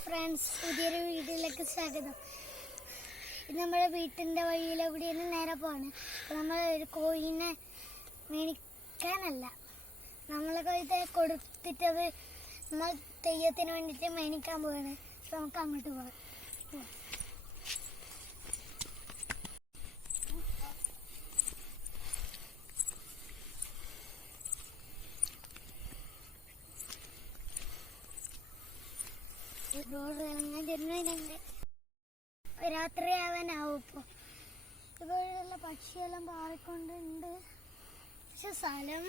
Friends, പുതിയൊരു വീഡിയോയിലേക്ക് സ്വാഗതം. ഇത് നമ്മുടെ വീട്ടിൻ്റെ വഴിയിലെവിടെയാണ് നേരെ പോവാണ്. നമ്മൾ ഒരു കോഴിനെ മേടിക്കാനല്ല, നമ്മൾ കോഴിത്തെ കൊടുത്തിട്ടത് നമ്മൾ തെയ്യത്തിന് വേണ്ടിയിട്ട് മേടിക്കാൻ പോവാണ്. അപ്പോൾ നമുക്ക് അങ്ങോട്ട് പോകാം. റോഡ് ഇറങ്ങാൻ ചെല്ലുന്നുണ്ട്. രാത്രിയാവാനാവും. ഇപ്പോൾ ഇതുപോലെയുള്ള പക്ഷിയെല്ലാം പാറിക്കൊണ്ടുണ്ട്. പക്ഷെ സ്ഥലം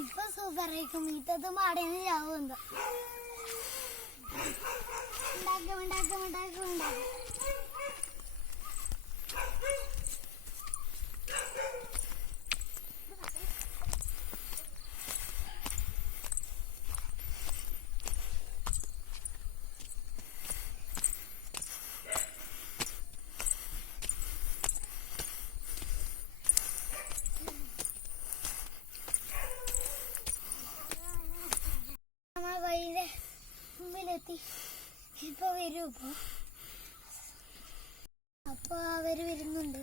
ഇപ്പൊ സൂപ്പറായിരിക്കും. ഇത്തത് മാടേന്ന് ചാവും. എന്തോ ഉണ്ടാക്കും. വഴിയുടെ മുമ്പിലെത്തി. ഇപ്പൊ വരും. അപ്പൊ അവര് വരുന്നുണ്ട്.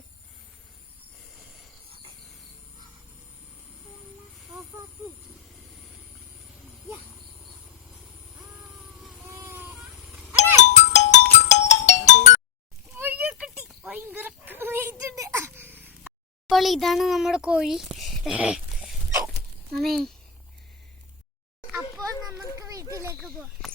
അപ്പോൾ ഇതാണ് നമ്മുടെ കോഴി. അപ്പോൾ നമുക്ക് വീട്ടിലേക്ക് പോവാം.